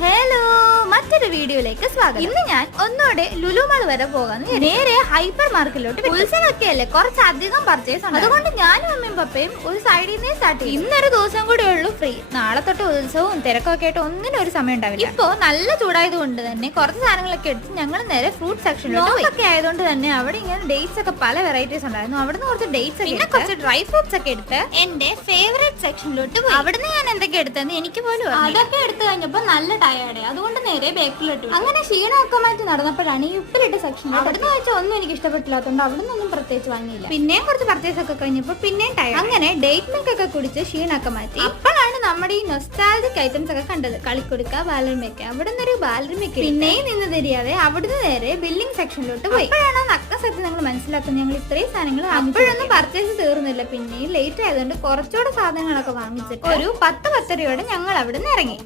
Hello, മറ്റൊരു വീഡിയോയിലേക്ക് സ്വാഗതം. ഇന്ന് ഞാൻ ഒന്നോടെ ലുലു മാൾ വരെ പോകാന്ന് നേരെ ഹൈപ്പർ മാർക്കറ്റിലോട്ട്. ഉത്സവമൊക്കെ അല്ലേ, കുറച്ചധികം പർച്ചേസ് ഉണ്ട്. അതുകൊണ്ട് ഞാനും അമ്മയും പപ്പയും ഒരു സൈഡിൽ നിന്നേ സ്റ്റാർട്ട് ചെയ്യും. ഇന്നൊരു ദിവസം കൂടെ ഉള്ളൂ ഫ്രീ. നാളെ തൊട്ട് ഉത്സവവും തിരക്കൊക്കെ ആയിട്ട് ഒന്നിനും ഒരു സമയം ഉണ്ടാവില്ല. ഇപ്പോ നല്ല ചൂടായത് കൊണ്ട് തന്നെ കുറച്ച് സാധനങ്ങളൊക്കെ എടുത്ത് ഞങ്ങൾ നേരെ ഫ്രൂട്ട് സെക്ഷനിലോട്ട് ഒക്കെ ആയതുകൊണ്ട് തന്നെ അവിടെ ഇങ്ങനെ ഡേറ്റ്സ് ഒക്കെ പല വെറൈറ്റീസ് ഉണ്ടായിരുന്നു. അവിടുന്ന് കുറച്ച് ഡേറ്റ്സ് പിന്നെ കുറച്ച് ഡ്രൈ ഫ്രൂട്ട്സ് ഒക്കെ എടുത്ത് എന്റെ ഫേവറേറ്റ് സെക്ഷനിലോട്ട് പോയി. അവിടുന്ന് ഞാൻ എന്തൊക്കെ എടുത്തെന്ന് എനിക്ക് പോലും അതൊക്കെ എടുത്തു കഴിഞ്ഞപ്പോ നല്ല ടയേർഡ്, അതുകൊണ്ട് നേരെ ബേക്കറിലോട്ട്. അങ്ങനെ ക്ഷീണമൊക്കെ മാറ്റി നടന്നപ്പോഴാണ് ഈ ഉപ്പിലിട്ട സെക്ഷൻ. അവിടുന്ന് വെച്ചാൽ ഒന്നും എനിക്ക് ഇഷ്ടപ്പെട്ടില്ലാത്തതുകൊണ്ട് അവിടുന്ന് ഒന്നും പ്രത്യേകിച്ച് വാങ്ങിയില്ല. പിന്നെയും കുറച്ച് പർച്ചേസ് ഒക്കെ കഴിഞ്ഞപ്പോൾ പിന്നെയും ടയർ. അങ്ങനെ ഡേറ്റ് മിൽക്ക് ഒക്കെ കുടിച്ച് ക്ഷീണമൊക്കെ മാറ്റി. അപ്പോഴാണ് നമ്മുടെ ഈ നൊസ്റ്റാൾജിക് ഐറ്റംസ് ഒക്കെ കണ്ടത്. കളിക്കൊടുക്ക, ബാലൻമേക്ക. അവിടെ നിന്ന് ഒരു ബാലൻമേക്ക പിന്നെയും നിന്ന് തിരിയാതെ അവിടുന്ന് നേരെ ബില്ലിംഗ് സെക്ഷനിലോട്ട് പോയി. അപ്പോഴാണ് നഗ്ന സത്യം നിങ്ങൾ മനസ്സിലാക്കുന്നത്. ഞങ്ങൾ ഇത്രയും സാധനങ്ങൾ അപ്പോഴൊന്നും പർച്ചേസ് തീർന്നില്ല. പിന്നെയും ലേറ്റ് ആയതുകൊണ്ട് കുറച്ചുകൂടെ സാധനങ്ങളൊക്കെ വാങ്ങിച്ചിട്ട് ഒരു 10-10:30 ഞങ്ങൾ അവിടെ നിന്ന് ഇറങ്ങി.